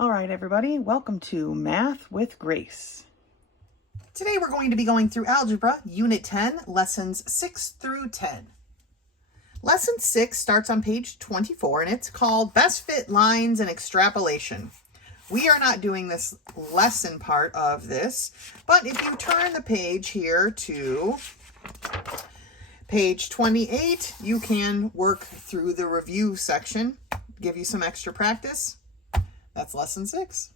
All right, everybody, welcome to Math with Grace. Today we're going to be going through Algebra, Unit 10, Lessons 6 through 10. Lesson 6 starts on page 24, and it's called Best Fit Lines and Extrapolation. We are not doing this lesson part of this, but if you turn the page here to page 28, you can work through the review section, give you some extra practice. That's Lesson 6.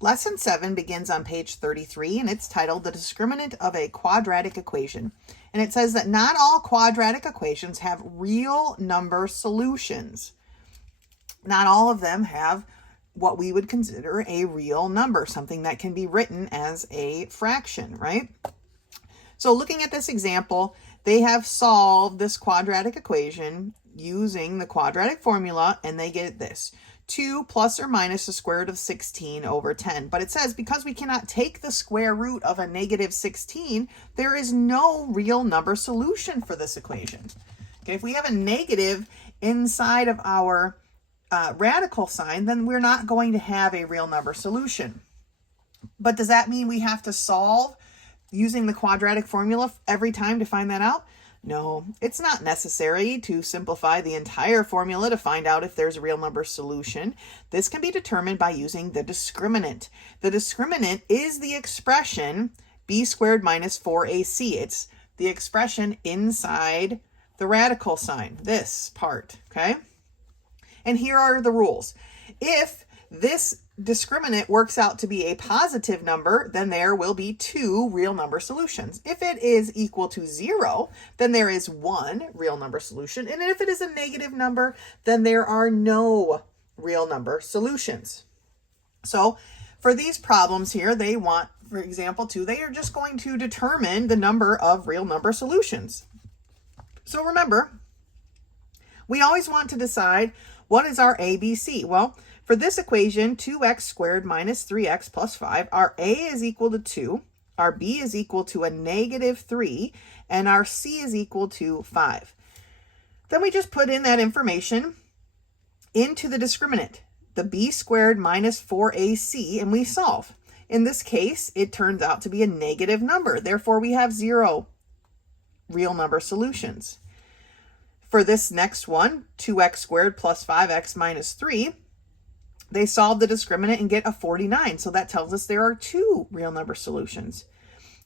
Lesson 7 begins on page 33, and it's titled The Discriminant of a Quadratic Equation. And it says that not all quadratic equations have real number solutions. Not all of them have what we would consider a real number, something that can be written as a fraction, right? So looking at this example, they have solved this quadratic equation using the quadratic formula, and they get this. 2 plus or minus the square root of 16 over 10. But it says because we cannot take the square root of a negative 16, there is no real number solution for this equation. Okay, if we have a negative inside of our radical sign, then we're not going to have a real number solution. But does that mean we have to solve using the quadratic formula every time to find that out? No, it's not necessary to simplify the entire formula to find out if there's a real number solution. This can be determined by using the discriminant. The discriminant is the expression b squared minus 4ac. It's the expression inside the radical sign, this part, okay? And here are the rules. If this discriminant works out to be a positive number, then there will be 2 real number solutions. If it is equal to 0, then there is 1 real number solution. And if it is a negative number, then there are no real number solutions. So for these problems here, they want, for example, 2, they are just going to determine the number of real number solutions. So remember, we always want to decide what is our ABC. Well, for this equation, 2x squared minus 3x plus 5, our a is equal to 2, our b is equal to a negative 3, and our c is equal to 5. Then we just put in that information into the discriminant, the b squared minus 4ac, and we solve. In this case, it turns out to be a negative number. Therefore, we have 0 real number solutions. For this next one, 2x squared plus 5x minus 3, they solve the discriminant and get a 49. So that tells us there are 2 real number solutions.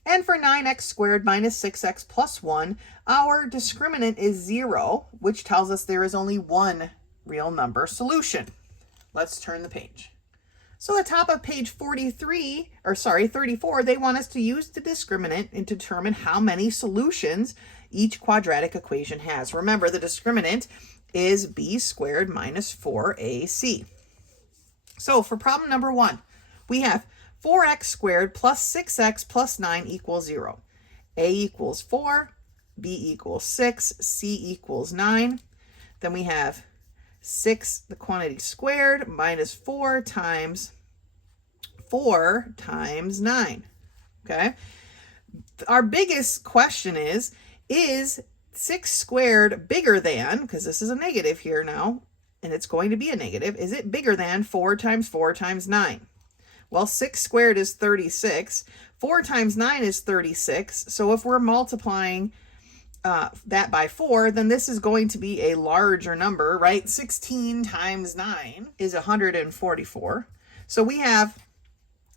And for 9x squared minus 6x plus 1, our discriminant is 0, which tells us there is only 1 real number solution. Let's turn the page. So the top of page 34, they want us to use the discriminant and determine how many solutions each quadratic equation has. Remember, the discriminant is b squared minus 4ac. So for problem number 1, we have 4x squared plus 6x plus 9 equals 0. A equals 4, b equals 6, c equals 9. Then we have 6, the quantity squared, minus 4 times 9. Okay? Our biggest question is 6 squared bigger than, because this is a negative here now, and it's going to be a negative, is it bigger than 4 times 4 times 9? Well, 6 squared is 36. 4 times 9 is 36. So if we're multiplying that by 4, then this is going to be a larger number, right? 16 times 9 is 144. So we have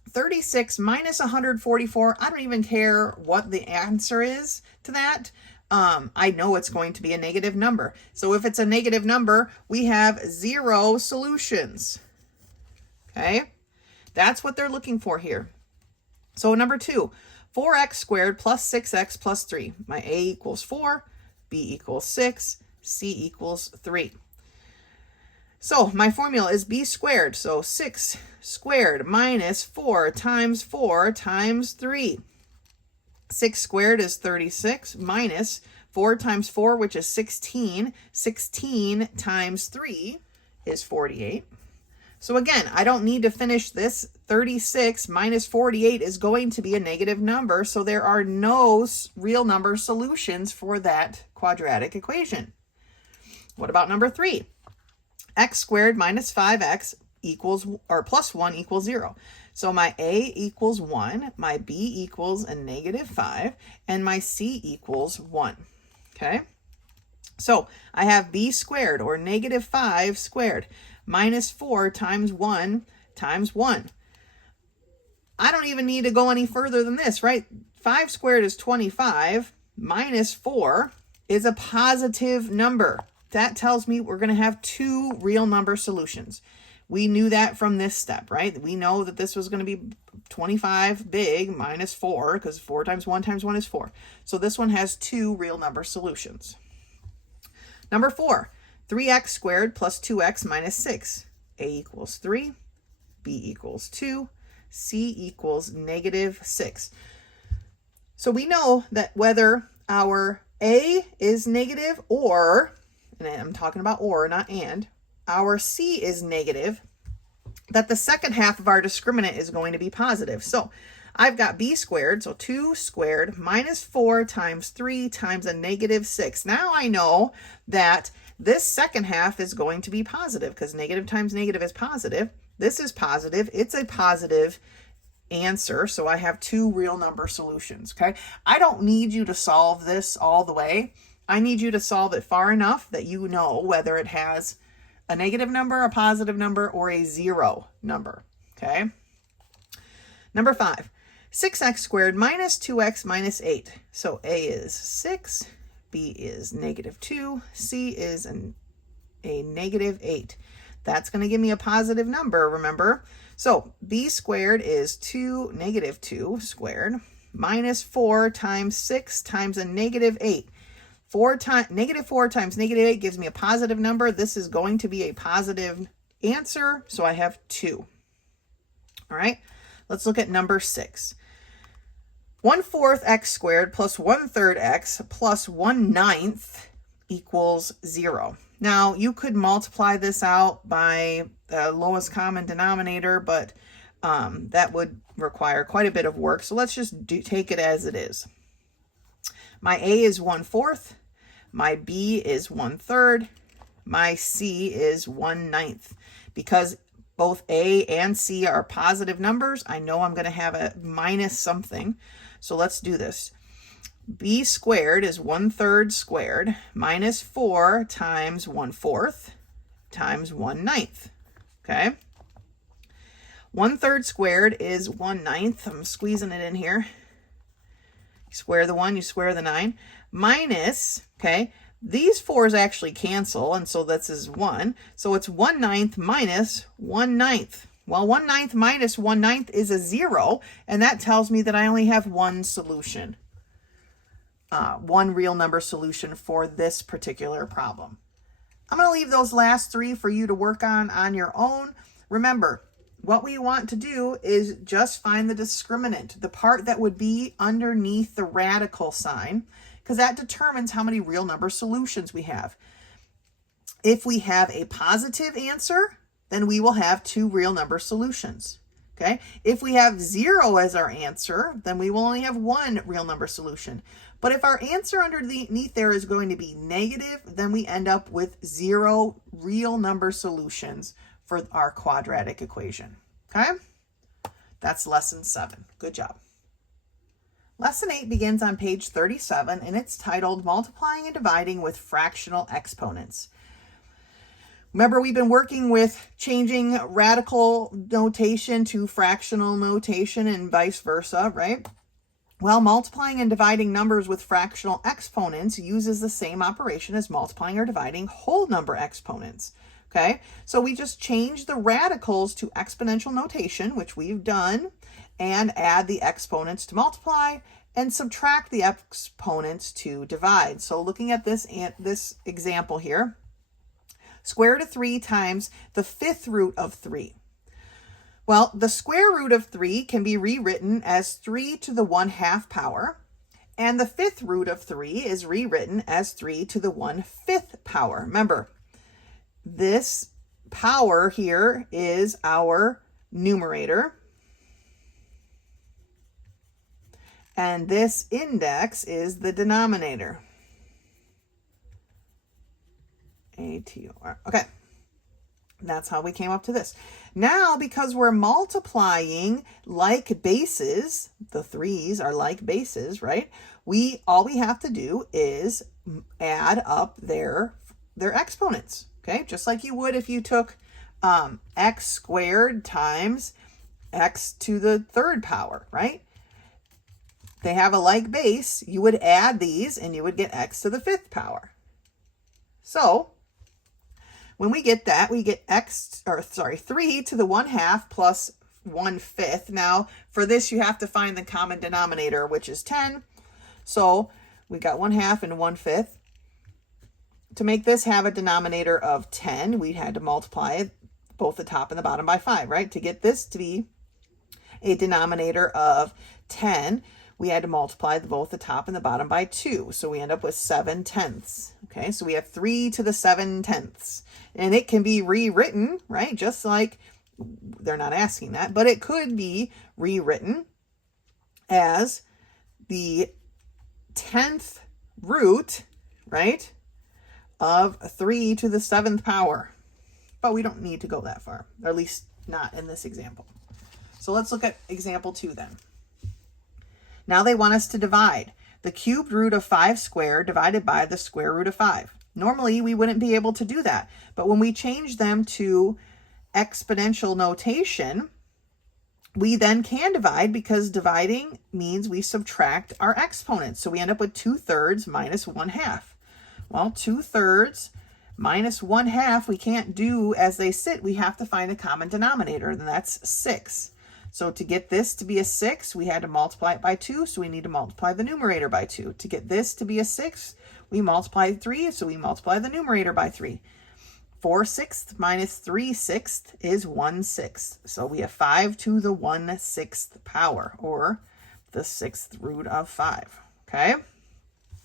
36 minus 144. I don't even care what the answer is to that. I know it's going to be a negative number. So if it's a negative number, we have 0 solutions. Okay? That's what they're looking for here. So number 2, 4x squared plus 6x plus 3. My a equals 4, b equals 6, c equals 3. So my formula is b squared. So 6 squared minus 4 times 3. 6 squared is 36 minus 4 times 4, which is 16. 16 times 3 is 48. So again, I don't need to finish this. 36 minus 48 is going to be a negative number, so there are no real number solutions for that quadratic equation. What about number 3? X squared minus 5x equals, or plus 1 equals 0. So my A equals 1, my B equals a -5, and my C equals 1. Okay? So I have B squared, or -5 squared, minus 4 times 1 times 1. I don't even need to go any further than this, right? 5 squared is 25, minus 4 is a positive number. That tells me we're going to have two real number solutions. We knew that from this step, right? We know that this was going to be 25 big minus 4, because 4 times 1 is 4. So this one has two real number solutions. Number 4, 3x squared plus 2x minus 6. A equals 3, B equals 2, C equals -6. So we know that whether our A is negative or, and I'm talking about or, not and, our C is negative, that the second half of our discriminant is going to be positive. So I've got B squared, so 2 squared minus 4 times 3 times a -6. Now I know that this second half is going to be positive, because negative times negative is positive. This is positive. It's a positive answer, so I have two real number solutions, okay? I don't need you to solve this all the way. I need you to solve it far enough that you know whether it has a negative number, a positive number, or a zero number, okay? Number 5, 6x squared minus 2x minus 8. So A is 6, B is -2, C is a -8. That's going to give me a positive number, remember? So B squared is -2 squared minus 4 times 6 times a -8. -4 times -8 gives me a positive number. This is going to be a positive answer, so I have 2. All right, let's look at number 6. 1/4 x squared plus 1/3 x plus 1/9 equals 0. Now, you could multiply this out by the lowest common denominator, but that would require quite a bit of work. So let's just take it as it is. My A is 1/4, my B is 1/3, my C is 1/9. Because both A and C are positive numbers, I know I'm going to have a minus something. So let's do this. B squared is 1/3 squared minus 4 times 1/4 times 1/9. Okay. 1/3 squared is 1/9. I'm squeezing it in here. You square the 1, you square the 9. Minus, okay, these 4's actually cancel, and so this is 1. So it's 1/9 minus 1/9. Well, 1/9 minus 1/9 is a 0, and that tells me that I only have one solution. One real number solution for this particular problem. I'm going to leave those last 3 for you to work on your own. Remember, what we want to do is just find the discriminant, the part that would be underneath the radical sign, because that determines how many real number solutions we have. If we have a positive answer, then we will have 2 real number solutions. Okay? If we have 0 as our answer, then we will only have 1 real number solution. But if our answer underneath there is going to be negative, then we end up with 0 real number solutions for our quadratic equation. Okay? That's lesson 7. Good job. Lesson 8 begins on page 37, and it's titled Multiplying and Dividing with Fractional Exponents. Remember, we've been working with changing radical notation to fractional notation and vice versa, right? Well, multiplying and dividing numbers with fractional exponents uses the same operation as multiplying or dividing whole number exponents. Okay, so we just change the radicals to exponential notation, which we've done, and add the exponents to multiply and subtract the exponents to divide. So looking at this example here, square root of 3 times the 5th root of 3. Well, the square root of 3 can be rewritten as 3 to the 1/2 power, and the 5th root of 3 is rewritten as 3 to the 1/5 power. Remember, this power here is our numerator, and this index is the denominator. ATOR. Okay. That's how we came up to this. Now, because we're multiplying like bases, the 3's are like bases, right? All we have to do is add up their exponents, okay? Just like you would if you took x squared times x to the 3rd power, right? They have a like base. You would add these and you would get x to the 5th power. So when we get that, we get 3 to the 1/2 plus 1/5. Now, for this, you have to find the common denominator, which is 10. So we got 1/2 and 1/5. To make this have a denominator of 10, we had to multiply both the top and the bottom by 5, right? To get this to be a denominator of 10, we had to multiply both the top and the bottom by 2. So we end up with 7/10. Okay, so we have 3 to the 7/10. And it can be rewritten, right? Just like, they're not asking that, but it could be rewritten as the 10th root, right, of 3 to the 7th power. But we don't need to go that far, or at least not in this example. So let's look at example 2 then. Now they want us to divide the cubed root of 5 squared divided by the square root of 5. Normally, we wouldn't be able to do that. But when we change them to exponential notation, we then can divide, because dividing means we subtract our exponents. So we end up with 2/3 minus 1/2. Well, 2/3 minus 1/2, we can't do as they sit. We have to find a common denominator, and that's 6. So to get this to be a 6, we had to multiply it by 2, so we need to multiply the numerator by 2. To get this to be a 6, we multiply 3, so we multiply the numerator by 3. 4/6 minus 3/6 is 1/6. So we have 5 to the 1/6 power, or the 6th root of 5, okay?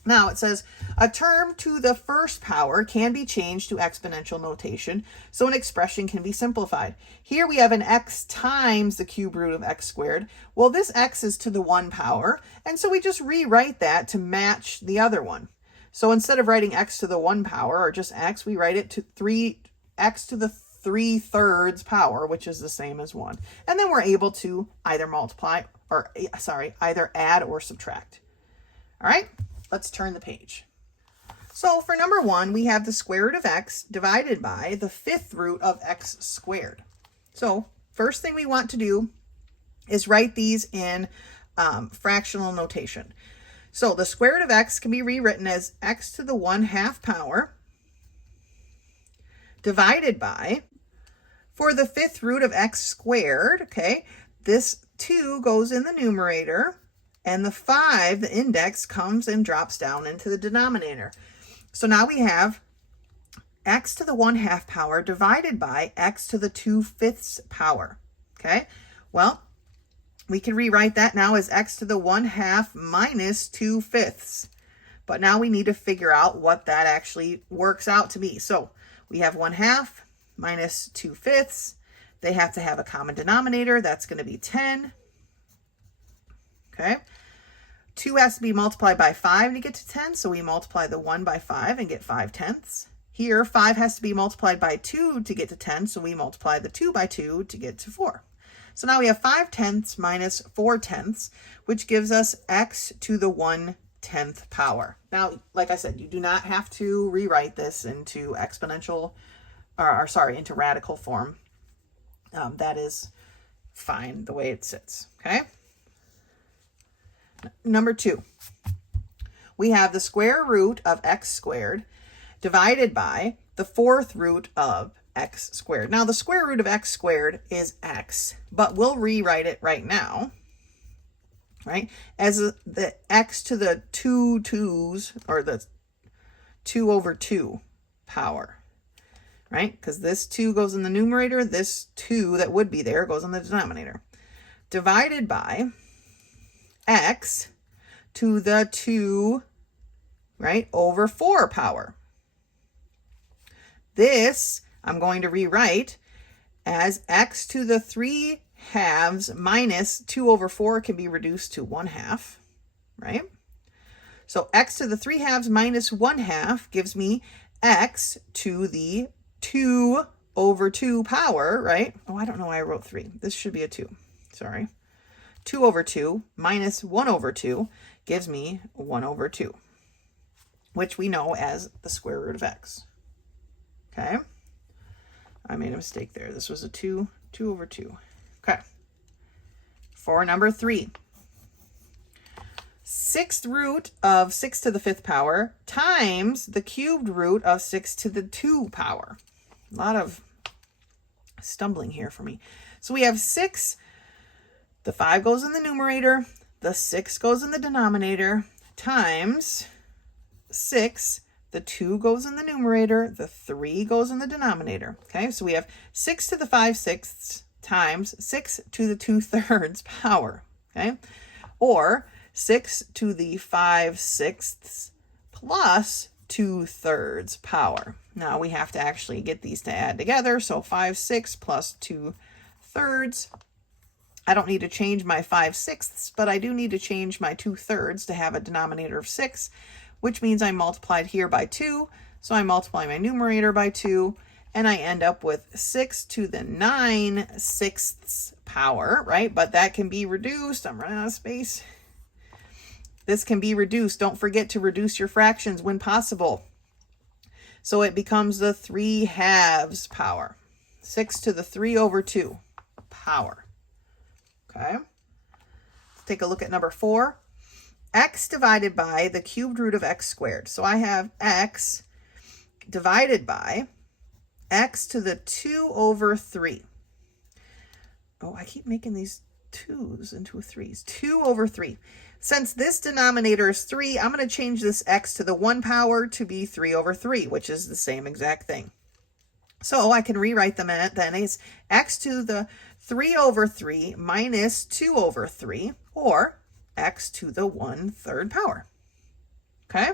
Now it says a term to the 1st power can be changed to exponential notation, so an expression can be simplified. Here we have an x times the cube root of x squared. Well, this x is to the 1 power, and so we just rewrite that to match the other one. So instead of writing x to the 1 power, or just x, we write it to x to the 3/3 power, which is the same as 1. And then we're able to either either add or subtract. All right? Let's turn the page. So for number 1, we have the square root of x divided by the 5th root of x squared. So first thing we want to do is write these in fractional notation. So the square root of x can be rewritten as x to the 1/2 power divided by, for the 5th root of x squared, okay, this 2 goes in the numerator, and the 5, the index, comes and drops down into the denominator. So now we have x to the 1/2 power divided by x to the 2/5 power, okay? Well, we can rewrite that now as x to the 1/2 minus 2/5. But now we need to figure out what that actually works out to be. So we have 1/2 minus 2/5. They have to have a common denominator. That's going to be 10. Okay. 2 has to be multiplied by 5 to get to 10. So we multiply the 1 by 5 and get 5/10. Here, 5 has to be multiplied by 2 to get to 10. So we multiply the 2 by 2 to get to 4. So now we have 5/10 minus 4/10, which gives us x to the 1/10 power. Now, like I said, you do not have to rewrite this into exponential, into radical form. That is fine the way it sits, okay? Number 2, we have the square root of x squared divided by the 4th root of x squared. Now, the square root of x squared is x, but we'll rewrite it right now, right, as the x to the 2/2s, or the 2/2 power, right? Because this 2 goes in the numerator, this 2 that would be there goes in the denominator, divided by x to the 2, right, over 4 power. This I'm going to rewrite as x to the 3/2 minus 2/4 can be reduced to 1/2, right? So x to the 3/2 minus 1/2 gives me x to the 2/4 over 2 power, right? Oh, I don't know why I wrote 3. This should be a 2. Sorry. 2 over 2 minus 1 over 2 gives me 1 over 2, which we know as the square root of x. Okay? I made a mistake there. This was a 2 over 2. Okay. For number 3, 6th root of 6 to the 5th power times the cubed root of 6 to the 2 power. A lot of stumbling here for me. So we have 6, the 5 goes in the numerator, the 6 goes in the denominator, times 6, the 2 goes in the numerator, the 3 goes in the denominator. Okay, so we have 6 to the 5/6 times 6 to the 2/3 power. Okay, or 6 to the 5/6 plus 2/3 power. Now we have to actually get these to add together. So 5/6 plus 2/3. I don't need to change my 5/6, but I do need to change my 2/3 to have a denominator of 6, which means I multiplied here by 2. So I multiply my numerator by 2, and I end up with 6 to the 9/6 power, right? But that can be reduced. I'm running out of space. This can be reduced. Don't forget to reduce your fractions when possible. So it becomes the 3/2 power. 6 to the 3 over 2 power. Okay. Let's take a look at number 4. X divided by the cubed root of x squared. So I have x divided by x to the 2 over 3. Oh, I keep making these 2's into 3's. 2 over 3. Since this denominator is 3, I'm going to change this x to the 1 power to be 3 over 3, which is the same exact thing. So I can rewrite them then as x to the 3 over 3 minus 2 over 3, or x to the 1/3 power. Okay?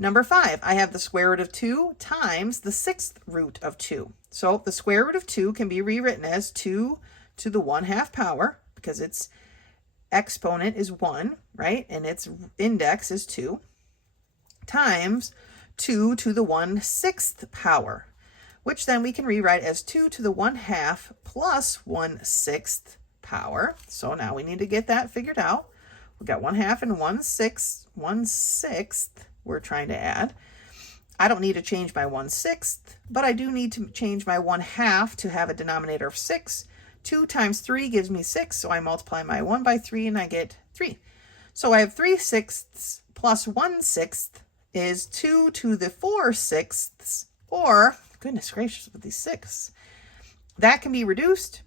Number 5, I have the square root of 2 times the 6th root of 2. So the square root of 2 can be rewritten as 2 to the 1/2 power, because its exponent is 1, right? And its index is 2, times 2 to the 1/6 power, which then we can rewrite as 2 to the 1/2 plus 1/6 power. So now we need to get that figured out. We've got 1/2 and 1/6 we're trying to add. I don't need to change my 1/6, but I do need to change my 1/2 to have a denominator of 6. 2 times 3 gives me 6, so I multiply my 1 by 3 and I get 3. So I have 3/6 plus 1/6 is 2 to the 4/6, or, goodness gracious, with these 6. That can be reduced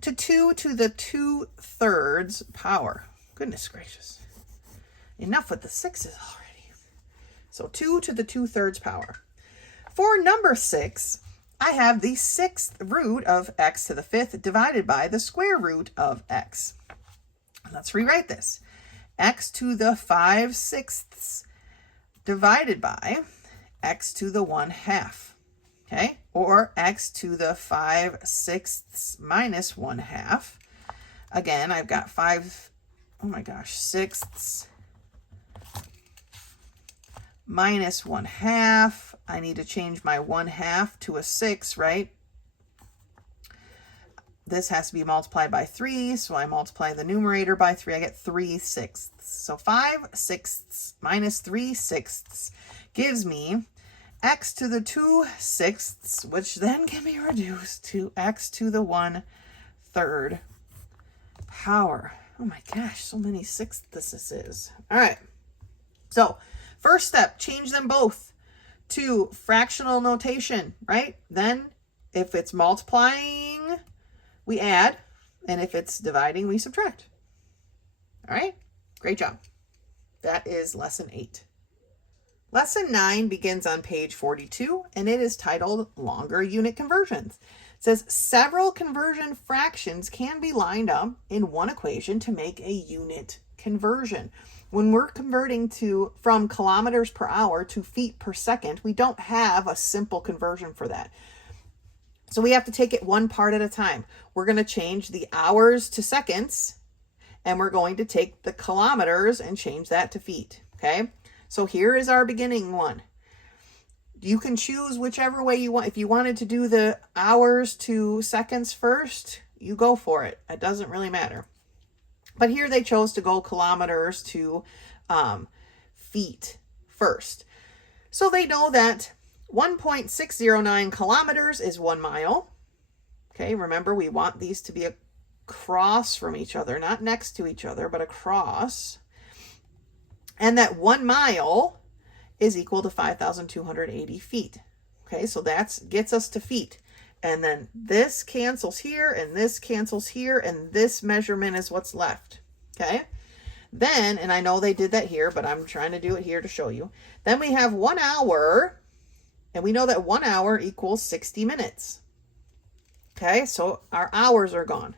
to 2 to the 2/3 power. Goodness gracious. Enough with the 6's already. So 2 to the 2/3 power. For number 6, I have the 6th root of x to the 5th divided by the square root of x. Let's rewrite this. X to the 5/6 divided by x to the 1/2. Okay, or x to the 5/6 minus 1/2. Again, I've got 6ths minus 1/2. I need to change my 1/2 to a 6, right? This has to be multiplied by 3, so I multiply the numerator by 3. I get 3/6. So 5/6 minus 3/6 gives me x to the 2/6, which then can be reduced to x to the 1/3 power. Oh my gosh, so many sixths this is. All right. So first step, change them both to fractional notation, right? Then if it's multiplying, we add, and if it's dividing, we subtract. All right, great job. That is lesson 8. Lesson 9 begins on page 42, and it is titled Longer Unit Conversions. It says several conversion fractions can be lined up in one equation to make a unit conversion. When we're converting from kilometers per hour to feet per second, we don't have a simple conversion for that. So we have to take it one part at a time. We're going to change the hours to seconds, and we're going to take the kilometers and change that to feet. Okay, so here is our beginning one. You can choose whichever way you want. If you wanted to do the hours to seconds first, you go for it. It doesn't really matter. But here they chose to go kilometers to feet first. So they know that 1.609 kilometers is 1 mile. Okay, remember we want these to be across from each other, not next to each other, but across. And that 1 mile is equal to 5,280 feet. Okay, so that gets us to feet. And then this cancels here, and this cancels here, and this measurement is what's left. Okay, then, and I know they did that here, but I'm trying to do it here to show you. Then we have 1 hour, and we know that 1 hour equals 60 minutes. Okay, so our hours are gone.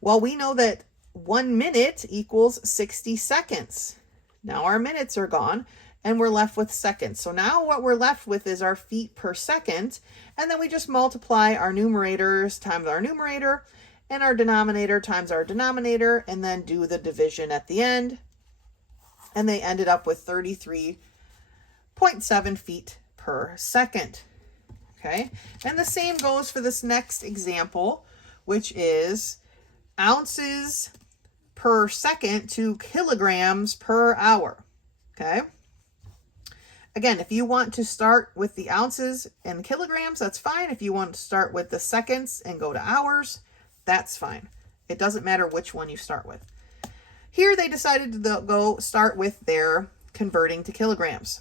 Well, we know that 1 minute equals 60 seconds. Now our minutes are gone, and we're left with seconds. So now what we're left with is our feet per second, and then we just multiply our numerators times our numerator, and our denominator times our denominator, and then do the division at the end. And they ended up with 33.7 feet per second. Okay, and the same goes for this next example, which is ounces per second to kilograms per hour. Okay. Again, if you want to start with the ounces and kilograms, that's fine. If you want to start with the seconds and go to hours, that's fine. It doesn't matter which one you start with. Here they decided to go start with their converting to kilograms.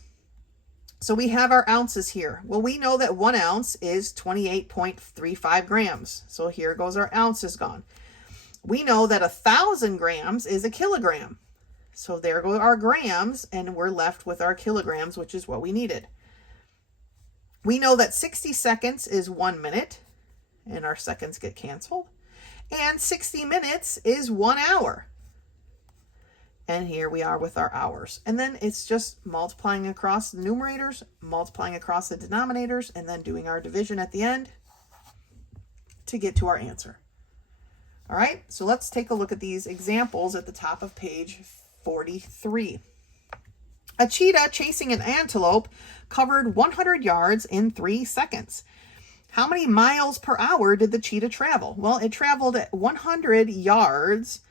So we have our ounces here. Well, we know that 1 ounce is 28.35 grams. So here goes our ounces gone. We know that 1,000 grams is a kilogram. So there go our grams, and we're left with our kilograms, which is what we needed. We know that 60 seconds is 1 minute, and our seconds get canceled. And 60 minutes is 1 hour. And here we are with our hours. And then it's just multiplying across the numerators, multiplying across the denominators, and then doing our division at the end to get to our answer. All right, so let's take a look at these examples at the top of page 43. A cheetah chasing an antelope covered 100 yards in 3 seconds. How many miles per hour did the cheetah travel? Well, it traveled at 100 yards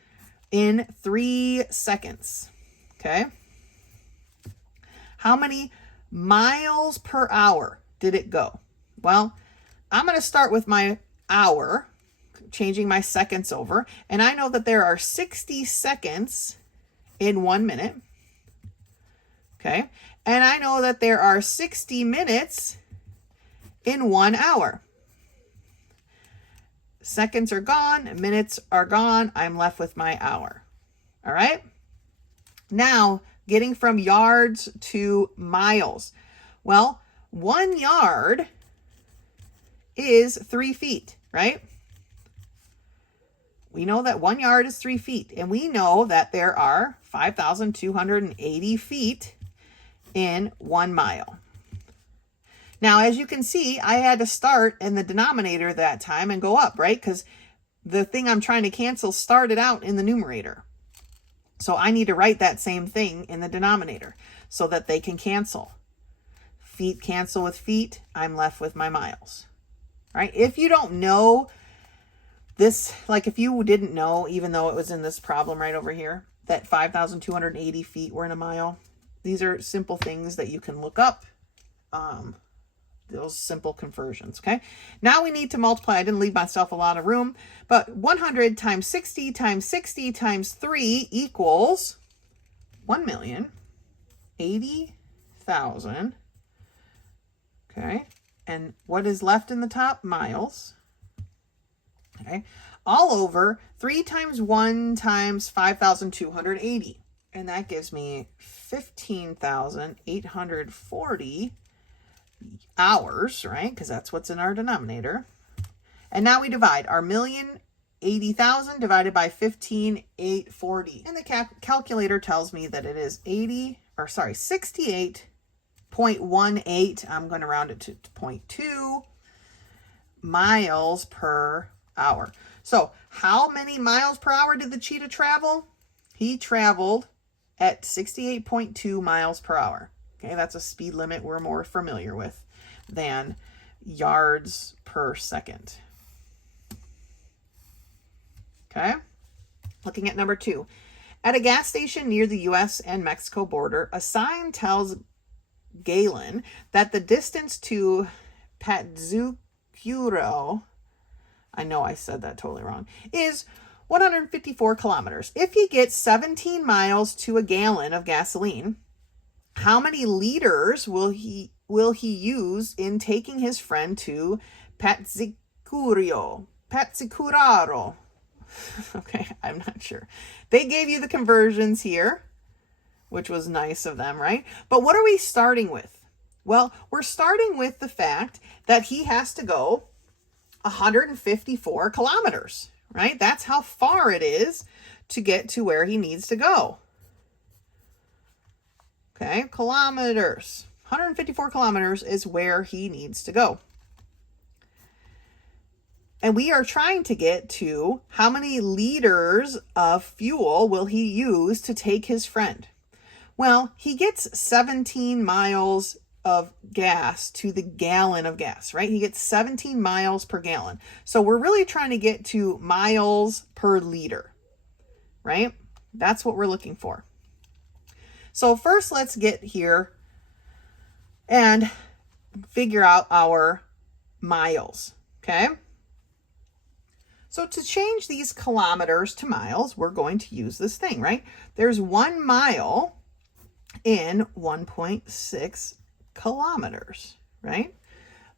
in 3 seconds. Okay. How many miles per hour did it go? Well, I'm going to start with my hour, changing my seconds over. And I know that there are 60 seconds in 1 minute. Okay. And I know that there are 60 minutes in 1 hour. Seconds are gone, minutes are gone. I'm left with my hour. All right. Now, getting from yards to miles. Well, 1 yard is 3 feet, right? We know that 1 yard is 3 feet, and we know that there are 5,280 feet in 1 mile. Now, as you can see, I had to start in the denominator that time and go up, right? Because the thing I'm trying to cancel started out in the numerator. So I need to write that same thing in the denominator so that they can cancel. Feet cancel with feet. I'm left with my miles. All right? If you don't know this, like if you didn't know, even though it was in this problem right over here, that 5,280 feet were in a mile, these are simple things that you can look up. Those simple conversions, okay? Now we need to multiply. I didn't leave myself a lot of room, but 100 times 60 times 60 times 3 equals 1,080,000. Okay, and what is left in the top? Miles. Okay, all over 3 times 1 times 5,280. And that gives me 15,840 hours, right? Because that's what's in our denominator. And now we divide our 1,080,000 divided by 15,840. And the calculator tells me that it is 68.18. I'm going to round it to 0.2 miles per hour. So how many miles per hour did the cheetah travel? He traveled at 68.2 miles per hour. Okay, that's a speed limit we're more familiar with. than yards per second. Okay. Looking at number 2. At a gas station near the U.S. and Mexico border, a sign tells Galen that the distance to Patzcuaro, I know I said that totally wrong, is 154 kilometers. If he gets 17 miles to a gallon of gasoline, how many liters will he use in taking his friend to Patzcuaro? Okay, I'm not sure. They gave you the conversions here, which was nice of them, right? But what are we starting with? Well, we're starting with the fact that he has to go 154 kilometers, right? That's how far it is to get to where he needs to go. Okay, kilometers. 154 kilometers is where he needs to go. And we are trying to get to how many liters of fuel will he use to take his friend? Well, he gets 17 miles of gas to the gallon of gas, right? He gets 17 miles per gallon. So we're really trying to get to miles per liter, right? That's what we're looking for. So first, let's get here and figure out our miles, okay? So to change these kilometers to miles, we're going to use this thing, right? There's 1 mile in 1.6 kilometers, right?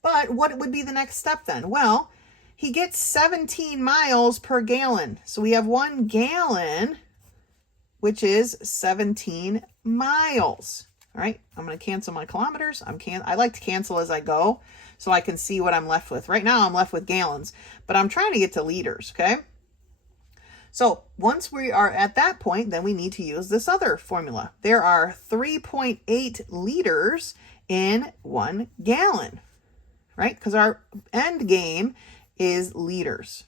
But what would be the next step then? Well, he gets 17 miles per gallon. So we have 1 gallon, which is 17 miles. All right, I'm going to cancel my kilometers. I like to cancel as I go so I can see what I'm left with. Right now I'm left with gallons, but I'm trying to get to liters, okay? So once we are at that point, then we need to use this other formula. There are 3.8 liters in 1 gallon, right? Because our end game is liters.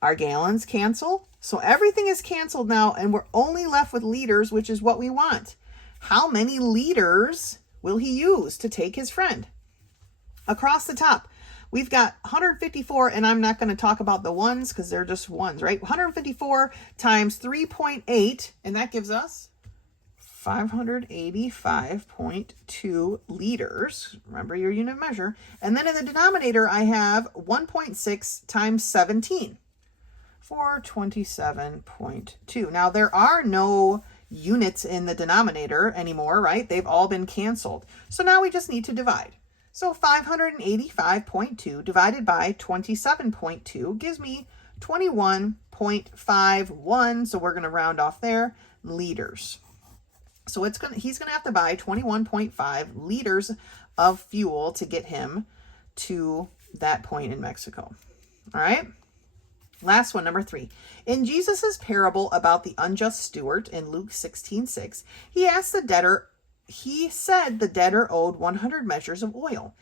Our gallons cancel. So everything is canceled now, and we're only left with liters, which is what we want. How many liters will he use to take his friend? Across the top, we've got 154, and I'm not going to talk about the ones because they're just ones, right? 154 times 3.8, and that gives us 585.2 liters. Remember your unit measure. And then in the denominator, I have 1.6 times 17 for 27.2. Now, there are no units in the denominator anymore, right? They've all been canceled. So now we just need to divide. So 585.2 divided by 27.2 gives me 21.51. So we're going to round off there, liters. So he's going to have to buy 21.5 liters of fuel to get him to that point in Mexico. All right. Last one, number 3. In Jesus's parable about the unjust steward in Luke 16:6, he said the debtor owed 100 measures of oil.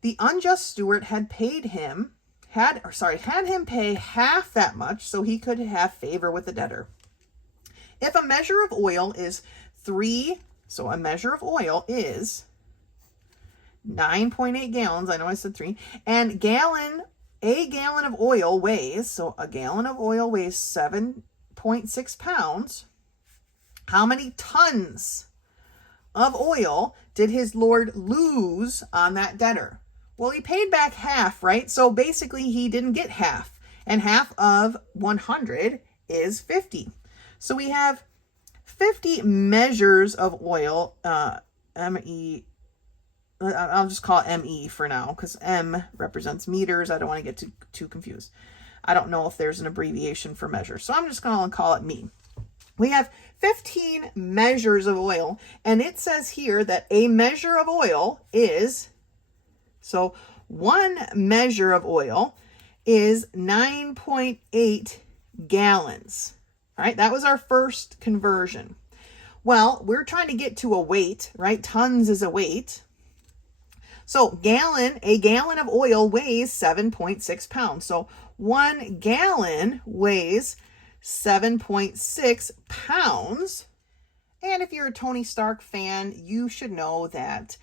The unjust steward had him pay half that much so he could have favor with the debtor. If a measure of oil is 3, so a measure of oil is 9.8 gallons, I know I said 3, and a gallon of oil weighs, so a gallon of oil weighs 7.6 pounds. How many tons of oil did his Lord lose on that debtor? Well, he paid back half, right? So basically he didn't get half, and half of 100 is 50. So we have 50 measures of oil, M-E, I'll just call it M-E for now because M represents meters. I don't want to get too confused. I don't know if there's an abbreviation for measure, so I'm just going to call it me. We have 15 measures of oil, and it says here that a measure of oil is, so 1 measure of oil is 9.8 gallons. All right, that was our first conversion. Well, we're trying to get to a weight, right? Tons is a weight. So a gallon of oil weighs 7.6 pounds. So 1 gallon weighs 7.6 pounds. And if you're a Tony Stark fan, you should know that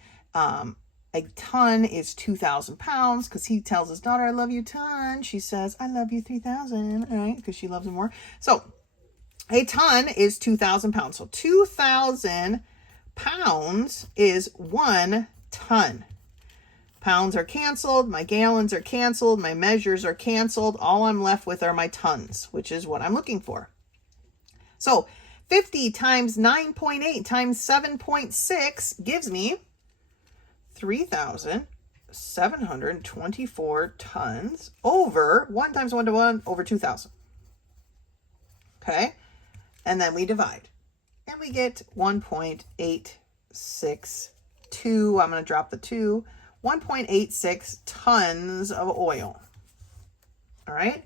A ton is 2,000 pounds because he tells his daughter, I love you, ton. She says, I love you, 3,000, all right, because she loves him more. So a ton is 2,000 pounds. So 2,000 pounds is 1 ton. Pounds are canceled. My gallons are canceled. My measures are canceled. All I'm left with are my tons, which is what I'm looking for. So 50 times 9.8 times 7.6 gives me 3,724 tons over 1 times 1 to 1 over 2,000. Okay. And then we divide and we get 1.862. I'm going to drop the 2, 1.86 tons of oil. All right.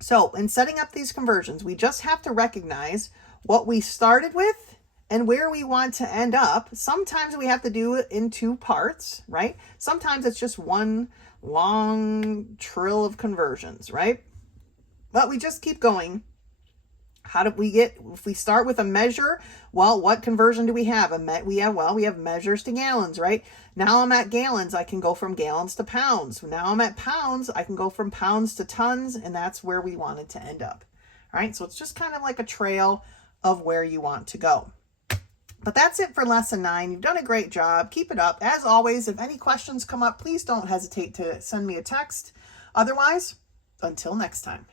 So in setting up these conversions, we just have to recognize what we started with and where we want to end up. Sometimes we have to do it in 2 parts, right? Sometimes it's just one long trill of conversions, right? But we just keep going. How do we get, if we start with a measure, well, what conversion do we have? We have measures to gallons, right? Now I'm at gallons, I can go from gallons to pounds. Now I'm at pounds, I can go from pounds to tons, and that's where we wanted to end up. All right, so it's just kind of like a trail of where you want to go. But that's it for lesson 9. You've done a great job. Keep it up. As always, if any questions come up, please don't hesitate to send me a text. Otherwise, until next time.